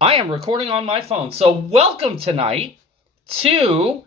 I am recording on my phone. So welcome tonight to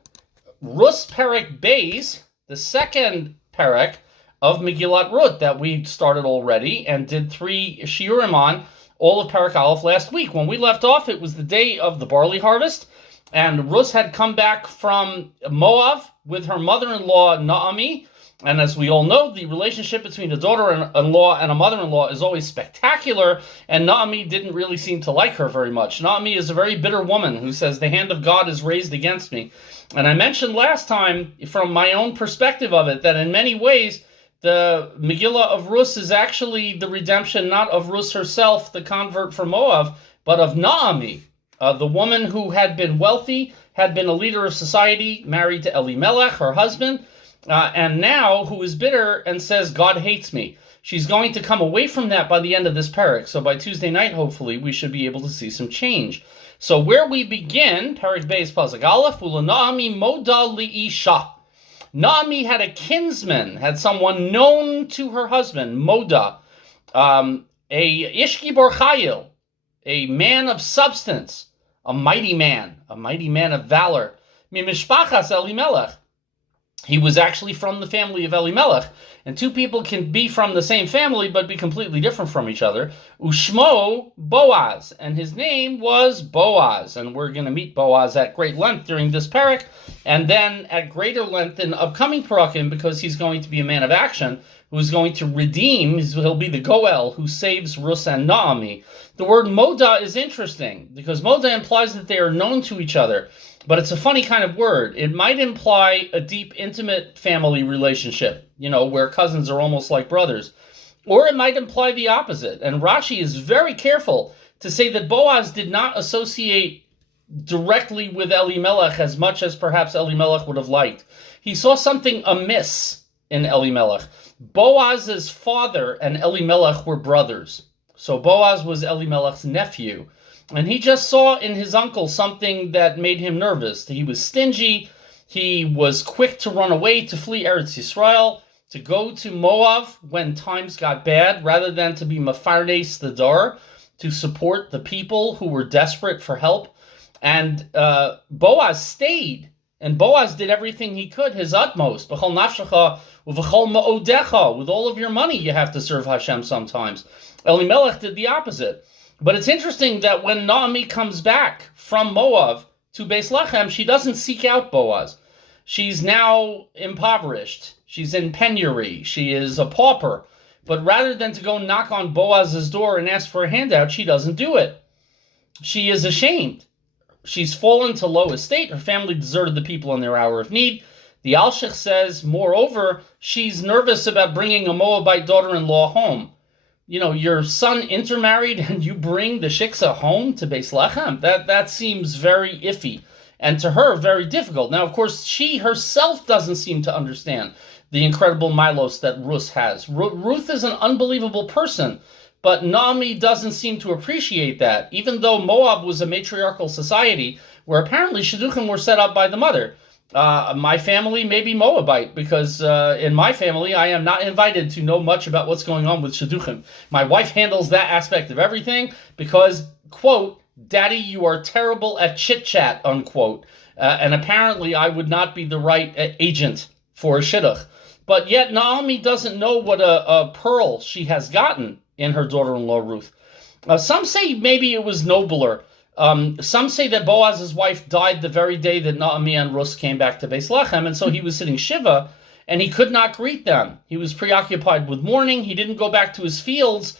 Rus Perek Beis, the second Perek of Megillat Ruth that we started already and did 3 shiurim on all of Perek Aleph last week. When we left off, it was the day of the barley harvest, and Rus had come back from Moab with her mother-in-law Naomi. And as we all know, the relationship between a daughter-in-law and a mother-in-law is always spectacular, and Naomi didn't really seem to like her very much. Naomi is a very bitter woman who says, the hand of God is raised against me. And I mentioned last time, from my own perspective of it, that in many ways, the Megillah of Rus is actually the redemption not of Rus herself, the convert from Moab, but of Naomi, the woman who had been wealthy, had been a leader of society, married to Elimelech, her husband, and now who is bitter and says, God hates me. She's going to come away from that by the end of this parak. So by Tuesday night, hopefully, we should be able to see some change. So where we begin, Perek Beis Pasuk Aleph, Naomi moda li'isha. Naomi had a kinsman, had someone known to her husband, Moda, a Ishki Bar Chayil, a man of substance, a mighty man of valor. Mimishpachas Elimelech. He was actually from the family of Elimelech, and two people can be from the same family but be completely different from each other. Ushmo Boaz, and his name was Boaz, and we're going to meet Boaz at great length during this parak, and then at greater length in upcoming parakim, because he's going to be a man of action who's going to redeem. He'll be the Goel who saves Rus and Naomi. The word Moda is interesting because Moda implies that they are known to each other. But it's a funny kind of word. It might imply a deep, intimate family relationship, where cousins are almost like brothers. Or it might imply the opposite. And Rashi is very careful to say that Boaz did not associate directly with Elimelech as much as perhaps Elimelech would have liked. He saw something amiss in Elimelech. Boaz's father and Elimelech were brothers. So Boaz was Elimelech's nephew. And he just saw in his uncle something that made him nervous. He was stingy. He was quick to run away, to flee Eretz Yisrael, to go to Moab when times got bad, rather than to be Mefardes the Dar, to support the people who were desperate for help. And Boaz stayed. And Boaz did everything he could, his utmost. B'chol nafshecha u'v'chol ma'odecha. With all of your money, you have to serve Hashem sometimes. Elimelech did the opposite. But it's interesting that when Naomi comes back from Moab to Beis Lechem, she doesn't seek out Boaz. She's now impoverished. She's in penury. She is a pauper. But rather than to go knock on Boaz's door and ask for a handout, she doesn't do it. She is ashamed. She's fallen to low estate. Her family deserted the people in their hour of need. The Alshich says, moreover, she's nervous about bringing a Moabite daughter-in-law home. Your son intermarried and you bring the shiksa home to Beis Lechem? That seems very iffy. And to her, very difficult. Now, of course, she herself doesn't seem to understand the incredible milos that Ruth has. Ruth is an unbelievable person, but Naomi doesn't seem to appreciate that, even though Moab was a matriarchal society where apparently shidduchim were set up by the mother. My family may be Moabite because in my family I am not invited to know much about what's going on with shidduchim. My wife handles that aspect of everything because, quote, Daddy, you are terrible at chit-chat, unquote. And apparently I would not be the right agent for a shidduch. But yet Naomi doesn't know what a pearl she has gotten in her daughter-in-law Ruth. Some say maybe it was nobler. Some say that Boaz's wife died the very day that Naomi and Rus came back to Beis Lechem, and so he was sitting Shiva, and he could not greet them. He was preoccupied with mourning. He didn't go back to his fields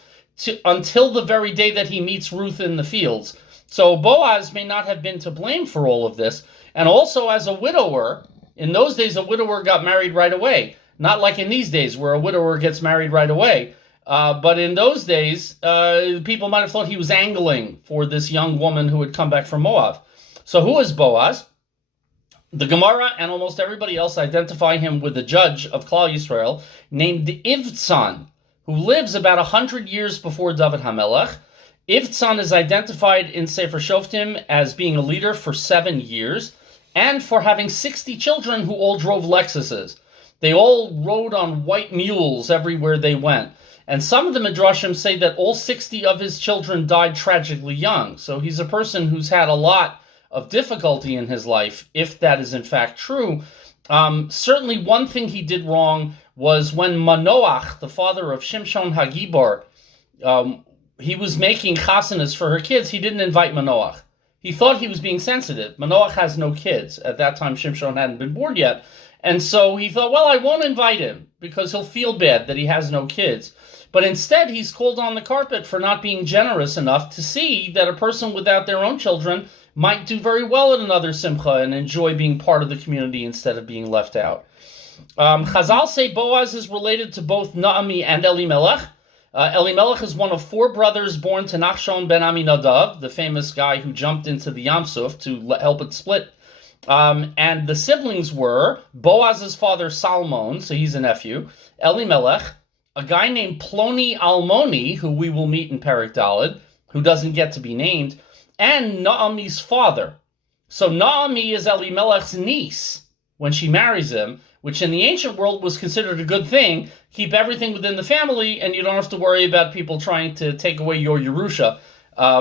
until the very day that he meets Ruth in the fields. So Boaz may not have been to blame for all of this. And also as a widower, in those days a widower got married right away. Not like in these days where a widower gets married right away. But in those days, people might have thought he was angling for this young woman who had come back from Moab. So who is Boaz? The Gemara and almost everybody else identify him with a judge of Klal Yisrael named Ivtzan, who lives about 100 years before David HaMelech. Ivtzan is identified in Sefer Shoftim as being a leader for 7 years and for having 60 children who all drove Lexuses. They all rode on white mules everywhere they went. And some of the Midrashim say that all 60 of his children died tragically young. So he's a person who's had a lot of difficulty in his life, if that is in fact true. Certainly one thing he did wrong was when Manoach, the father of Shimshon Hagibor, he was making chasanas for her kids, he didn't invite Manoach. He thought he was being sensitive. Manoach has no kids. At that time, Shimshon hadn't been born yet. And so he thought, well, I won't invite him because he'll feel bad that he has no kids. But instead, he's called on the carpet for not being generous enough to see that a person without their own children might do very well at another simcha and enjoy being part of the community instead of being left out. Chazal say Boaz is related to both Naomi and Elimelech. Elimelech is one of 4 brothers born to Nachshon ben Aminadav, the famous guy who jumped into the Yam Suf to help it split. And the siblings were Boaz's father Salmon, so he's a nephew, Elimelech, a guy named Ploni Almoni, who we will meet in Perek Daled, who doesn't get to be named, and Naomi's father. So Naomi is Elimelech's niece when she marries him, which in the ancient world was considered a good thing. Keep everything within the family, and you don't have to worry about people trying to take away your Yerusha.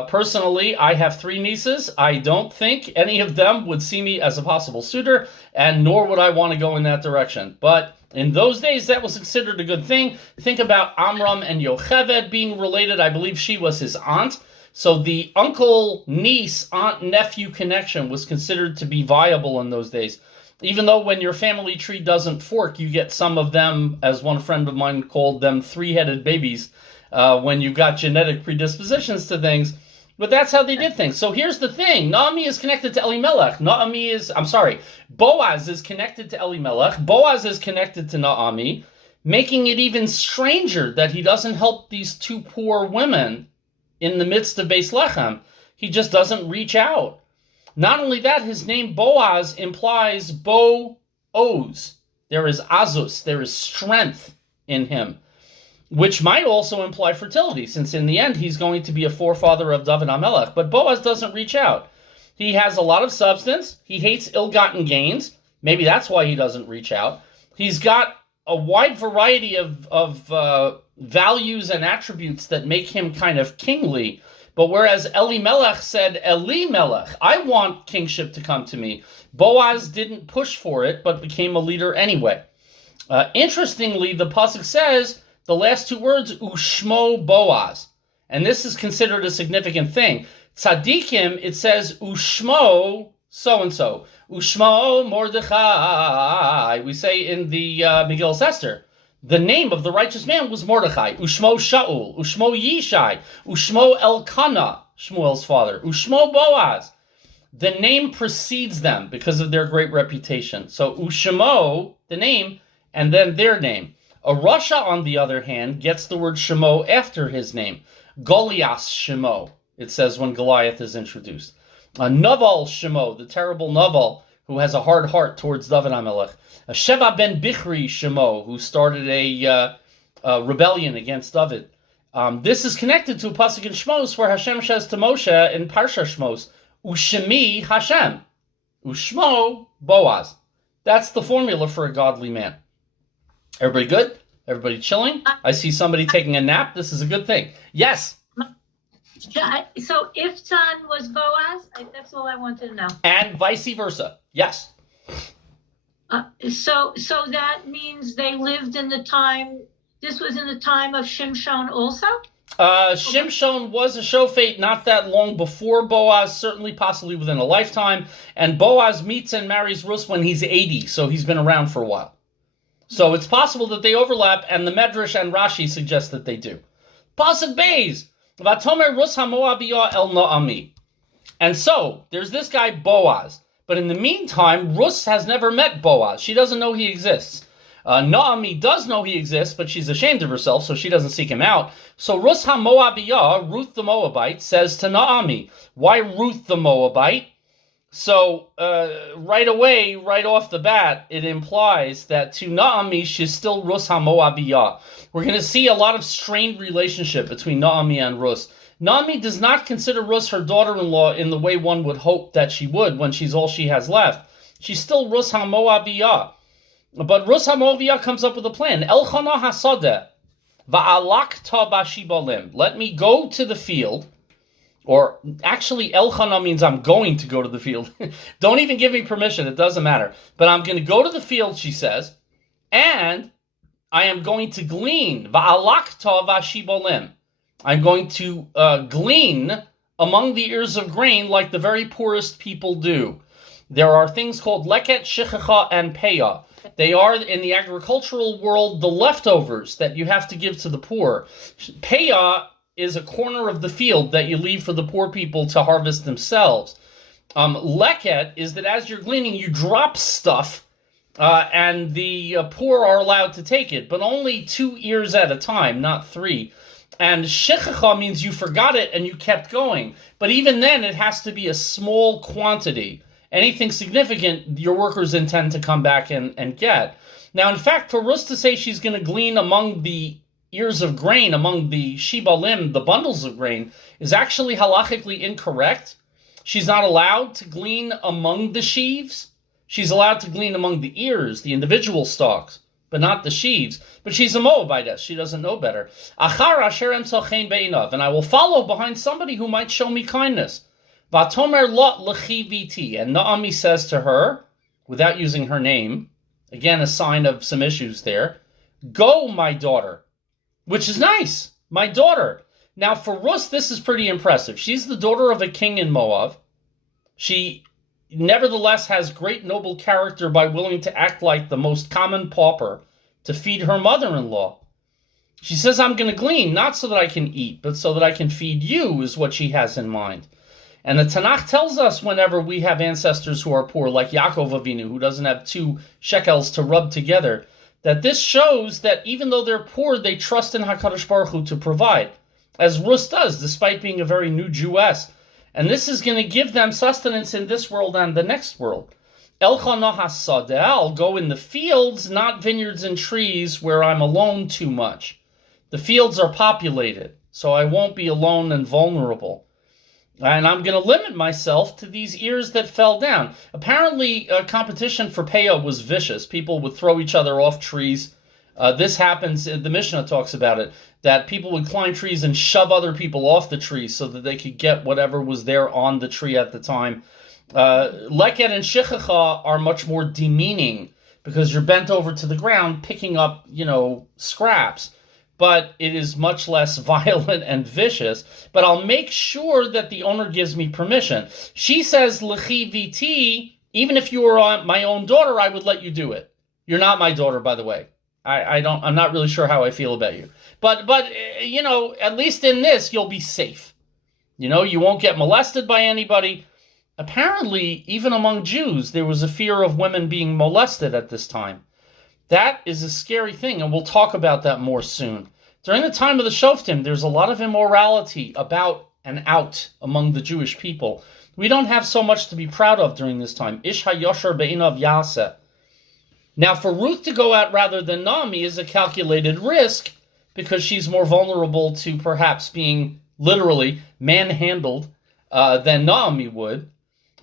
Personally, I have 3 nieces. I don't think any of them would see me as a possible suitor, and nor would I want to go in that direction. But in those days, that was considered a good thing. Think about Amram and Yocheved being related. I believe she was his aunt. So the uncle-niece, aunt-nephew connection was considered to be viable in those days. Even though when your family tree doesn't fork, you get some of them, as one friend of mine called them, 3-headed babies, when you've got genetic predispositions to things. But that's how they did things. So here's the thing. Naomi is connected to Elimelech. Boaz is connected to Elimelech. Boaz is connected to Naomi, making it even stranger that he doesn't help these 2 poor women in the midst of Beis Lechem. He just doesn't reach out. Not only that, his name Boaz implies Bo-Oz. There is azus, there is strength in him, which might also imply fertility, since in the end he's going to be a forefather of David HaMelech. But Boaz doesn't reach out. He has a lot of substance. He hates ill-gotten gains. Maybe that's why he doesn't reach out. He's got a wide variety of values and attributes that make him kind of kingly. But whereas Elimelech said, Elimelech, I want kingship to come to me, Boaz didn't push for it, but became a leader anyway. Interestingly, the pasuk says the last 2 words, Ushmo Boaz. And this is considered a significant thing. Tzadikim, it says, Ushmo so-and-so. Ushmo Mordechai. We say in the Megillah Esther, the name of the righteous man was Mordechai. Ushmo Shaul. Ushmo Yishai. Ushmo Elkanah, Shmuel's father. Ushmo Boaz. The name precedes them because of their great reputation. So Ushmo, the name, and then their name. A Rasha, on the other hand, gets the word Shemo after his name. Goliath Shemo, it says when Goliath is introduced. Naval Shemo, the terrible Naval, who has a hard heart towards David HaMelech. Sheva ben Bichri Shemo, who started a rebellion against David. This is connected to a pasuk in Shmos where Hashem says to Moshe in Parsha Shmos, Ushemi Hashem, Ushmo Boaz. That's the formula for a godly man. Everybody good? Everybody chilling? I see somebody taking a nap. This is a good thing. Yes? So if son was Boaz, that's all I wanted to know. And vice versa. Yes. So that means they lived in the time, this was in the time of Shimshon also? Shimshon was a shofet not that long before Boaz, certainly possibly within a lifetime. And Boaz meets and marries Ruth when he's 80, so he's been around for a while. So it's possible that they overlap, and the Medrash and Rashi suggest that they do. Pasuk Beis, Vatomer Ruth HaMoabiyah El Naomi. And so, there's this guy Boaz. But in the meantime, Ruth has never met Boaz. She doesn't know he exists. Naomi does know he exists, but she's ashamed of herself, so she doesn't seek him out. So Ruth HaMoabiyah, Ruth the Moabite, says to Naomi, why Ruth the Moabite? So right away, right off the bat, it implies that to Naomi, she's still Ruth HaMoabiyah. We're going to see a lot of strained relationship between Naomi and Ruth. Naomi does not consider Ruth her daughter-in-law in the way one would hope that she would when she's all she has left. She's still Ruth HaMoabiyah. But Ruth HaMoabiyah comes up with a plan. Elchana HaSodeh, Va'alakta bashibalim. Let me go to the field. Or actually, Elchana means I'm going to go to the field. Don't even give me permission. It doesn't matter. But I'm going to go to the field, she says, and I am going to glean. Va'alakta vashibolim. I'm going to glean among the ears of grain like the very poorest people do. There are things called leket, shichacha, and peah. They are, in the agricultural world, the leftovers that you have to give to the poor. Peah is a corner of the field that you leave for the poor people to harvest themselves. Leket is that as you're gleaning, you drop stuff, and the poor are allowed to take it, but only 2 ears at a time, not 3. And shechacha means you forgot it and you kept going. But even then, it has to be a small quantity. Anything significant, your workers intend to come back and get. Now, in fact, for Ruth to say she's going to glean among the ears of grain, among the shibalim, the bundles of grain, is actually halachically incorrect. She's not allowed to glean among the sheaves. She's allowed to glean among the ears, the individual stalks, but not the sheaves. But she's a Moabitess. She doesn't know better. Achar asher emtzal chen be'inav, and I will follow behind somebody who might show me kindness. Vatomer lot lechi viti, and Naomi says to her, without using her name, again a sign of some issues there, go, my daughter, which is nice, my daughter. Now for Ruth, this is pretty impressive. She's the daughter of a king in Moab. She nevertheless has great noble character by willing to act like the most common pauper to feed her mother-in-law. She says, I'm going to glean, not so that I can eat, but so that I can feed you, is what she has in mind. And the Tanakh tells us whenever we have ancestors who are poor, like Yaakov Avinu, who doesn't have 2 shekels to rub together, that this shows that even though they're poor, they trust in HaKadosh Baruch Hu to provide, as Ruth does, despite being a very new Jewess. And this is going to give them sustenance in this world and the next world. Elchana hasadeh, I'll go in the fields, not vineyards and trees where I'm alone too much. The fields are populated, so I won't be alone and vulnerable. And I'm going to limit myself to these ears that fell down. Apparently, competition for peah was vicious. People would throw each other off trees. This happens, the Mishnah talks about it, that people would climb trees and shove other people off the tree so that they could get whatever was there on the tree at the time. Leket and shichacha are much more demeaning because you're bent over to the ground picking up, scraps. But it is much less violent and vicious. But I'll make sure that the owner gives me permission. She says, L'chi viti, even if you were my own daughter, I would let you do it. You're not my daughter, by the way. I'm not really sure how I feel about you. But at least in this, you'll be safe. You won't get molested by anybody. Apparently, even among Jews, there was a fear of women being molested at this time. That is a scary thing, and we'll talk about that more soon. During the time of the Shoftim, there's a lot of immorality about and out among the Jewish people. We don't have so much to be proud of during this time. Ish hayosher be'inav yaseh. Now, for Ruth to go out rather than Naomi is a calculated risk because she's more vulnerable to perhaps being literally manhandled than Naomi would.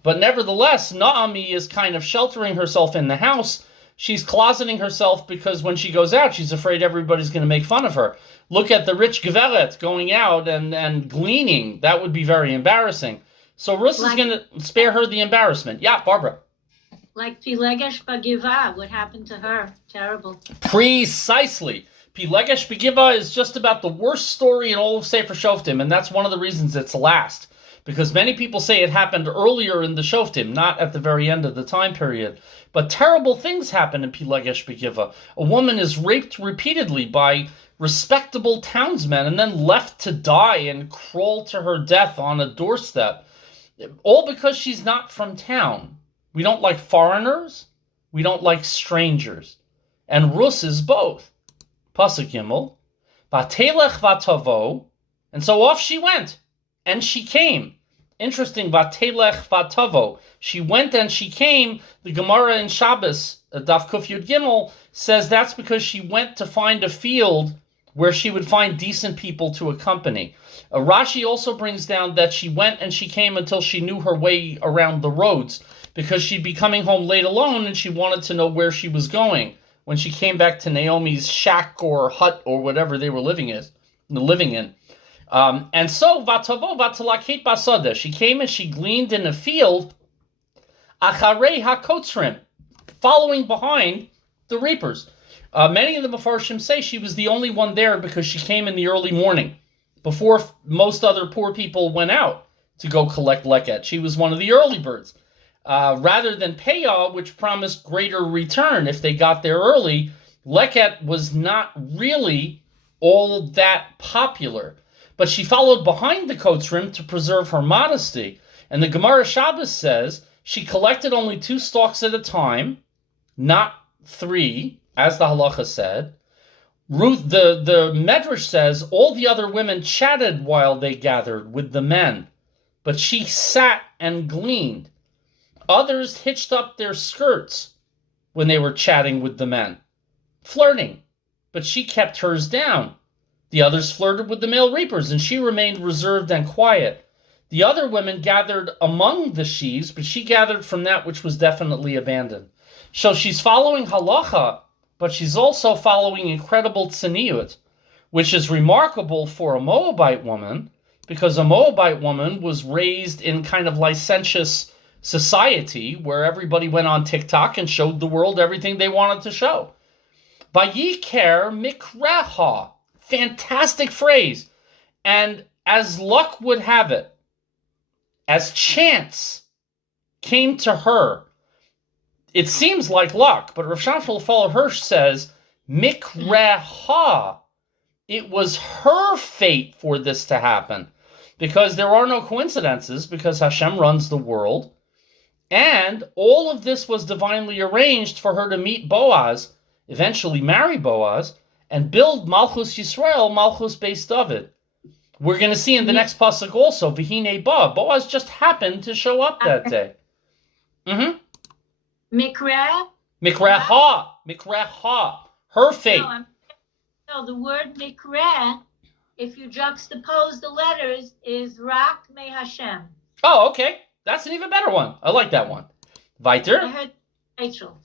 But nevertheless, Naomi is kind of sheltering herself in the house. She's closeting herself because when she goes out, she's afraid everybody's going to make fun of her. Look at the rich Geveret going out and gleaning. That would be very embarrassing. So Ruth is going to spare her the embarrassment. Yeah, Barbara. Like Pilegesh Bagiva, what happened to her? Terrible. Precisely. Pilegesh Bagiva is just about the worst story in all of Sefer Shoftim, and that's one of the reasons it's last. Because many people say it happened earlier in the Shoftim, not at the very end of the time period. But terrible things happen in Pilegesh Bagiva. A woman is raped repeatedly by respectable townsmen and then left to die and crawl to her death on a doorstep. All because she's not from town. We don't like foreigners. We don't like strangers. And Rus is both. Pasuk Gimel. Vatelech vatavo. And so off she went. And she came. Interesting, vatelech vatavo. She went and she came. The Gemara in Shabbos, Daf Kuf Yud Gimel, says that's because she went to find a field where she would find decent people to accompany. Rashi also brings down that she went and she came until she knew her way around the roads, because she'd be coming home late alone and she wanted to know where she was going. when she came back to Naomi's shack or hut or whatever they were living in. And so, vatavo vatalakit basada, she came and she gleaned in the field, acharei hakotzrim, following behind the reapers. Many of the Mefarshim say she was the only one there because she came in the early morning, before most other poor people went out to go collect leket. She was one of the early birds. Rather than Peyah, which promised greater return if they got there early, leket was not really all that popular. But she followed behind the Kotzrim to preserve her modesty. And the Gemara Shabbos says she collected only 2 stalks at a time, not 3, as the halacha said. Ruth, the Medrash says, all the other women chatted while they gathered with the men, but she sat and gleaned. Others hitched up their skirts when they were chatting with the men, flirting, but she kept hers down. The others flirted with the male reapers, and she remained reserved and quiet. The other women gathered among the sheaves, but she gathered from that which was definitely abandoned. So she's following halacha, but she's also following incredible tzniut, which is remarkable for a Moabite woman, because a Moabite woman was raised in kind of licentious society where everybody went on TikTok and showed the world everything they wanted to show. Vayiker mikreha, fantastic phrase. And as luck would have it, as chance came to her, it seems like luck, but Rav Shamshul Follow Hirsch says, mikreha, it was her fate for this to happen, because there are no coincidences, because Hashem runs the world, and all of this was divinely arranged for her to meet Boaz, eventually marry Boaz, and build Malchus Yisrael, Malchus Beis David. We're going to see in the next pasuk also, V'hinei ba, Boaz just happened to show up that day. Mikra? Mikreha, her fate. No, the word mikra, if you juxtapose the letters, is Rak Me Hashem. Oh, okay. That's an even better one. I like that one. Weiter. I heard Rachel.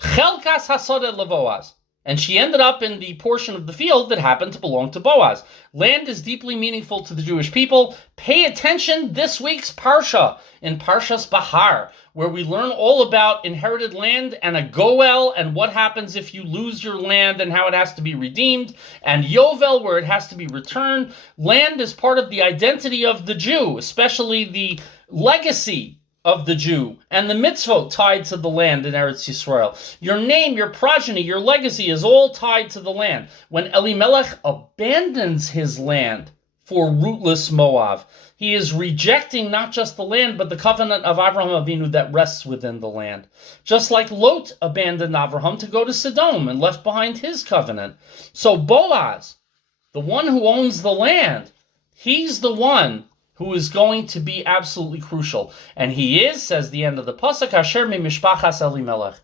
Chelkas hasodeh leBoaz. And she ended up in the portion of the field that happened to belong to Boaz. Land is deeply meaningful to the Jewish people. Pay attention this week's Parsha, in Parshas Bahar, where we learn all about inherited land and a goel and what happens if you lose your land and how it has to be redeemed, and Yovel, where it has to be returned. Land is part of the identity of the Jew, especially the legacy of the Jew, and the mitzvot tied to the land in Eretz Yisrael. Your name, your progeny, your legacy is all tied to the land. When Elimelech abandons his land for rootless Moab, he is rejecting not just the land, but the covenant of Avraham Avinu that rests within the land. Just like Lot abandoned Avraham to go to Sodom and left behind his covenant. So Boaz, the one who owns the land, he's the one who is going to be absolutely crucial. And he is, says the end of the Pasuk, Asher mi mishpachas Elimelech.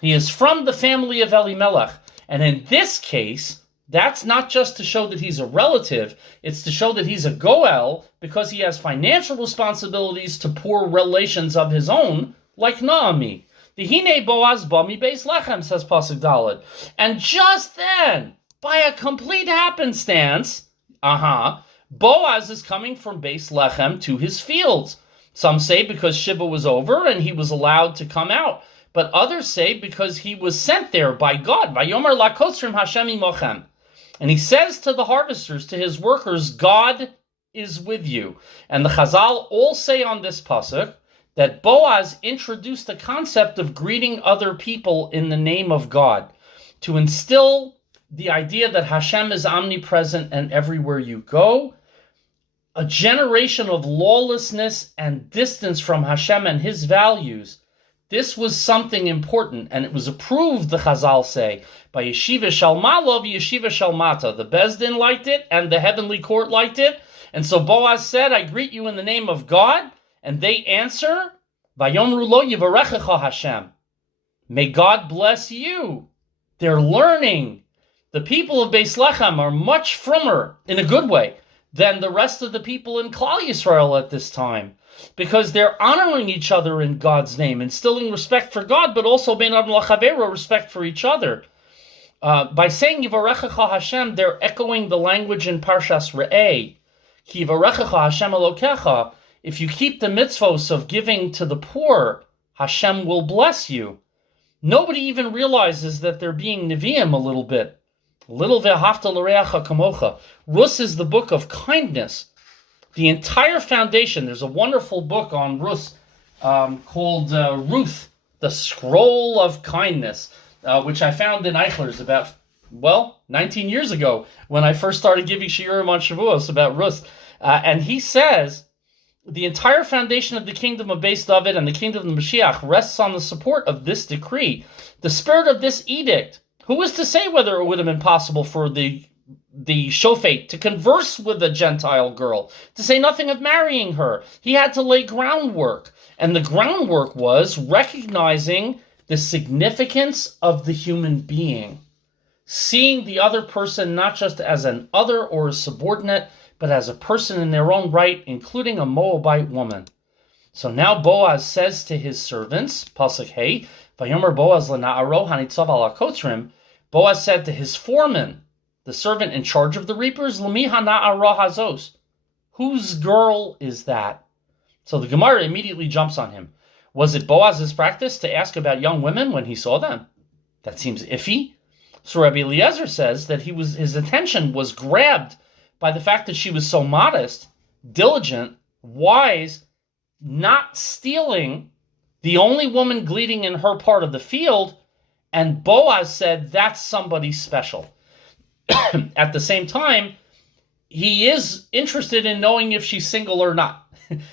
He is from the family of Elimelech. And in this case, that's not just to show that he's a relative, it's to show that he's a goel, because he has financial responsibilities to poor relations of his own, like Naomi. The Hine Boaz Bami Beis Lechem, says Pasuk Daled. And just then, by a complete happenstance, Boaz is coming from Beis Lechem to his fields. Some say because Shiva was over and he was allowed to come out. But others say because he was sent there by God. Vayomer lakotzrim Hashem imochem. And he says to the harvesters, to his workers, God is with you. And the Chazal all say on this pasuk that Boaz introduced the concept of greeting other people in the name of God, to instill the idea that Hashem is omnipresent and everywhere you go. A generation of lawlessness and distance from Hashem and his values. This was something important, and it was approved, the Chazal say, by Yeshiva Shalmalov, Yeshiva Shalmata. The Beis Din liked it, and the heavenly court liked it. And so Boaz said, I greet you in the name of God. And they answer, Vayomru lo yivarechecha Hashem. May God bless you. They're learning. The people of Beis Lechem are much frommer, in a good way, than the rest of the people in Klal Yisrael at this time, because they're honoring each other in God's name, instilling respect for God, but also ben adam lachavero, respect for each other. By saying Yivarechecha Hashem, they're echoing the language in Parshas Re'eh. Ki Yivarechecha Hashem Elokecha. If you keep the mitzvos of giving to the poor, Hashem will bless you. Nobody even realizes that they're being Nevi'im a little bit. Little ve'ahavta l'reacha kamocha. Rus is the book of kindness. The entire foundation, there's a wonderful book on Rus called Ruth, the Scroll of Kindness, which I found in Eichler's about, 19 years ago when I first started giving shiurim on Shavuos about Rus. And he says, the entire foundation of the kingdom of Beis David and the kingdom of Mashiach rests on the support of this decree. The spirit of this edict, who is to say whether it would have been possible for the shofet to converse with a Gentile girl, to say nothing of marrying her? He had to lay groundwork. And the groundwork was recognizing the significance of the human being, seeing the other person not just as an other or a subordinate, but as a person in their own right, including a Moabite woman. So now Boaz says to his servants, Pasuk Hey, Vayomer Boaz lena'aro hanitzav ala kotrim. Boaz said to his foreman, the servant in charge of the reapers, Lemi hana'ara hazos. Whose girl is that? So the Gemara immediately jumps on him. Was it Boaz's practice to ask about young women when he saw them? That seems iffy. So Rabbi Eliezer says that his attention was grabbed by the fact that she was so modest, diligent, wise, not stealing, the only woman gleaning in her part of the field, and Boaz said, that's somebody special. At the same time, he is interested in knowing if she's single or not.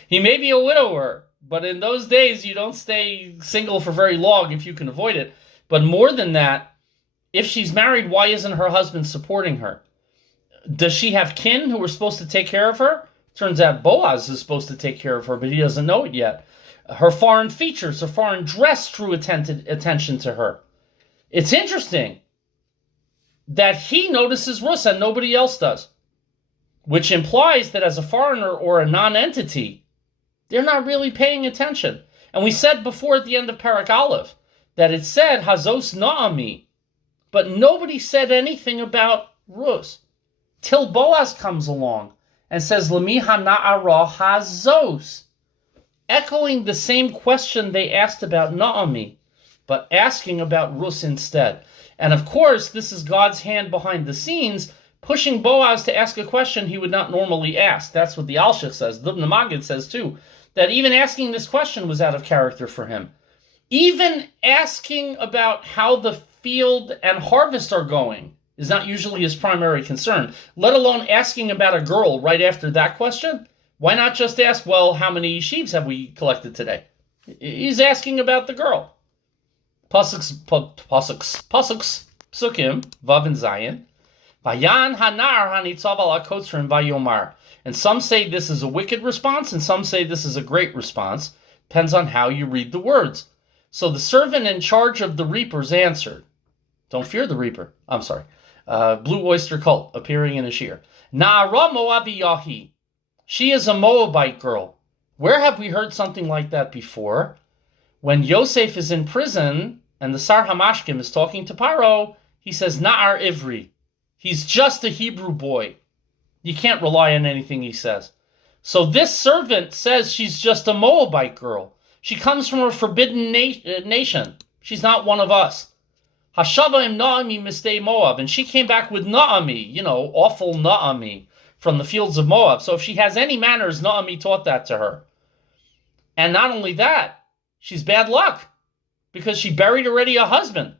He may be a widower, but in those days, you don't stay single for very long if you can avoid it. But more than that, if she's married, why isn't her husband supporting her? Does she have kin who are supposed to take care of her? Turns out Boaz is supposed to take care of her, but he doesn't know it yet. Her foreign features, her foreign dress drew attention to her. It's interesting that he notices Rus and nobody else does, which implies that as a foreigner or a non-entity, they're not really paying attention. And we said before at the end of Parak Aleph that it said Hazos Naami, but nobody said anything about Rus. Till Boaz comes along and says, Lemi hana'ara hazos, echoing the same question they asked about Naomi, but asking about Rus instead. And of course, this is God's hand behind the scenes, pushing Boaz to ask a question he would not normally ask. That's what the Alshich says. The Magid says too, that even asking this question was out of character for him. Even asking about how the field and harvest are going is not usually his primary concern, let alone asking about a girl right after that question. Why not just ask, well, how many sheaves have we collected today? He's asking about the girl. Pasuks, Psukim, Vav and Zayin. Vayan hanar hanitzav ala kotzrim vayomar. And some say this is a wicked response, and some say this is a great response. Depends on how you read the words. So the servant in charge of the reapers answered, don't fear the reaper. I'm sorry. Blue oyster cult appearing in a shear. Na'ara Moabiyahi. She is a Moabite girl. Where have we heard something like that before? When Yosef is in prison and the Sar Hamashkim is talking to Paro, he says, Na'ar Ivri. He's just a Hebrew boy. You can't rely on anything he says. So this servant says she's just a Moabite girl. She comes from a forbidden nation. She's not one of us. Hashava im Naami mistei Moab. And she came back with Naami, awful Naami from the fields of Moab. So if she has any manners, Naami taught that to her. And not only that, she's bad luck because she buried already a husband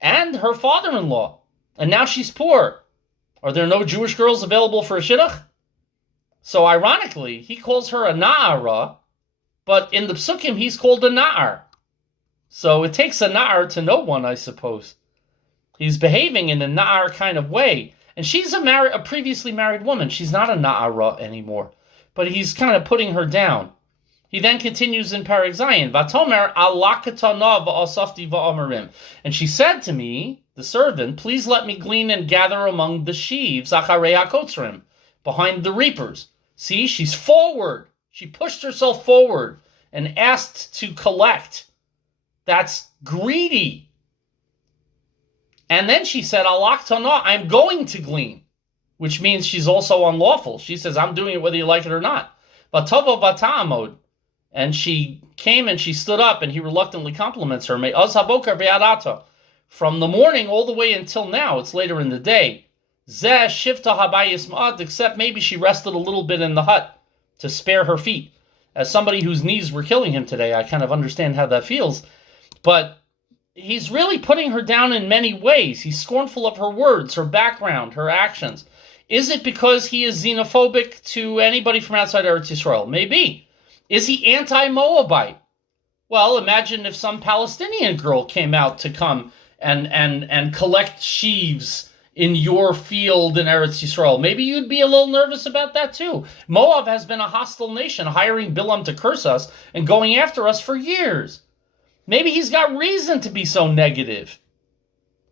and her father-in-law. And now she's poor. Are there no Jewish girls available for a shidduch? So ironically, he calls her a Na'ara, but in the Psukim, he's called a Na'ar. So it takes a Na'ar to know one, I suppose. He's behaving in a Na'ar kind of way. And she's a previously married woman. She's not a Na'ara anymore. But he's kind of putting her down. He then continues in Parag Zayin, Vatomer alakatana va'asafti va'amarim. And she said to me, the servant, please let me glean and gather among the sheaves, acharei hakotzrim, behind the reapers. See, she's forward. She pushed herself forward and asked to collect. That's greedy. And then she said, Alak Tana, I'm going to glean, which means she's also unlawful. She says, I'm doing it whether you like it or not. Vatavo Vata'amod. And she came and she stood up, and he reluctantly compliments her. Me'az habokar ve'adata. From the morning all the way until now, it's later in the day. Zeh shivta habayis ma'at, except maybe she rested a little bit in the hut to spare her feet. As somebody whose knees were killing him today, I kind of understand how that feels. But he's really putting her down in many ways. He's scornful of her words, her background, her actions. Is it because he is xenophobic to anybody from outside Eretz Yisrael? Maybe. Is he anti-Moabite? Well, imagine if some Palestinian girl came out to come and collect sheaves in your field in Eretz Yisrael. Maybe you'd be a little nervous about that too. Moab has been a hostile nation, hiring Bilam to curse us and going after us for years. Maybe he's got reason to be so negative.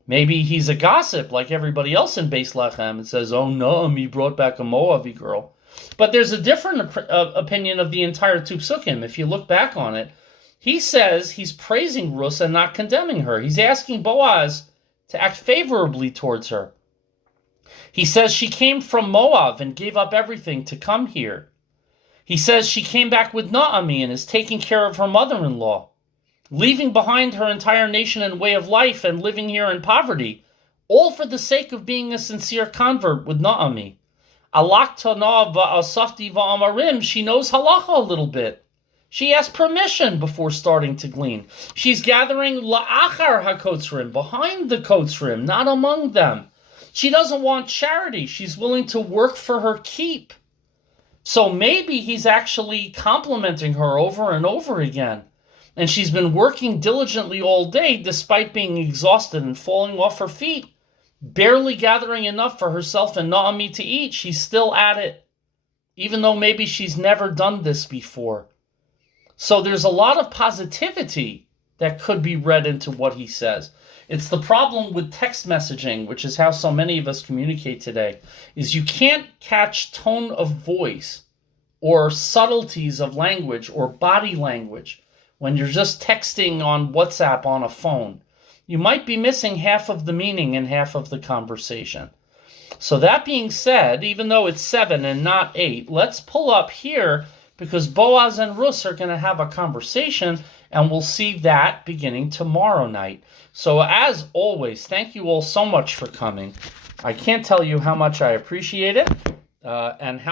Maybe he's a gossip like everybody else in Beis Lechem and says, oh no, he brought back a Moabite girl. But there's a different opinion of the entire two psukim. If you look back on it, he says he's praising Ruth and not condemning her. He's asking Boaz to act favorably towards her. He says she came from Moab and gave up everything to come here. He says she came back with Naomi and is taking care of her mother-in-law, leaving behind her entire nation and way of life and living here in poverty, all for the sake of being a sincere convert with Naomi. Alak tana va'asafti va'amarim, she knows halacha a little bit. She asked permission before starting to glean. She's gathering la'achar hakotzrim, behind the kotzrim, not among them. She doesn't want charity. She's willing to work for her keep. So maybe he's actually complimenting her over and over again. And she's been working diligently all day despite being exhausted and falling off her feet, barely gathering enough for herself and Naomi to eat. She's still at it, even though maybe she's never done this before. So there's a lot of positivity that could be read into what he says. It's the problem with text messaging, which is how so many of us communicate today, is you can't catch tone of voice or subtleties of language or body language when you're just texting on WhatsApp on a phone. You might be missing half of the meaning and half of the conversation. So that being said, even though it's 7 and not 8, let's pull up here because Boaz and Ruth are going to have a conversation, and we'll see that beginning tomorrow night. So as always, thank you all so much for coming. I can't tell you how much I appreciate it and how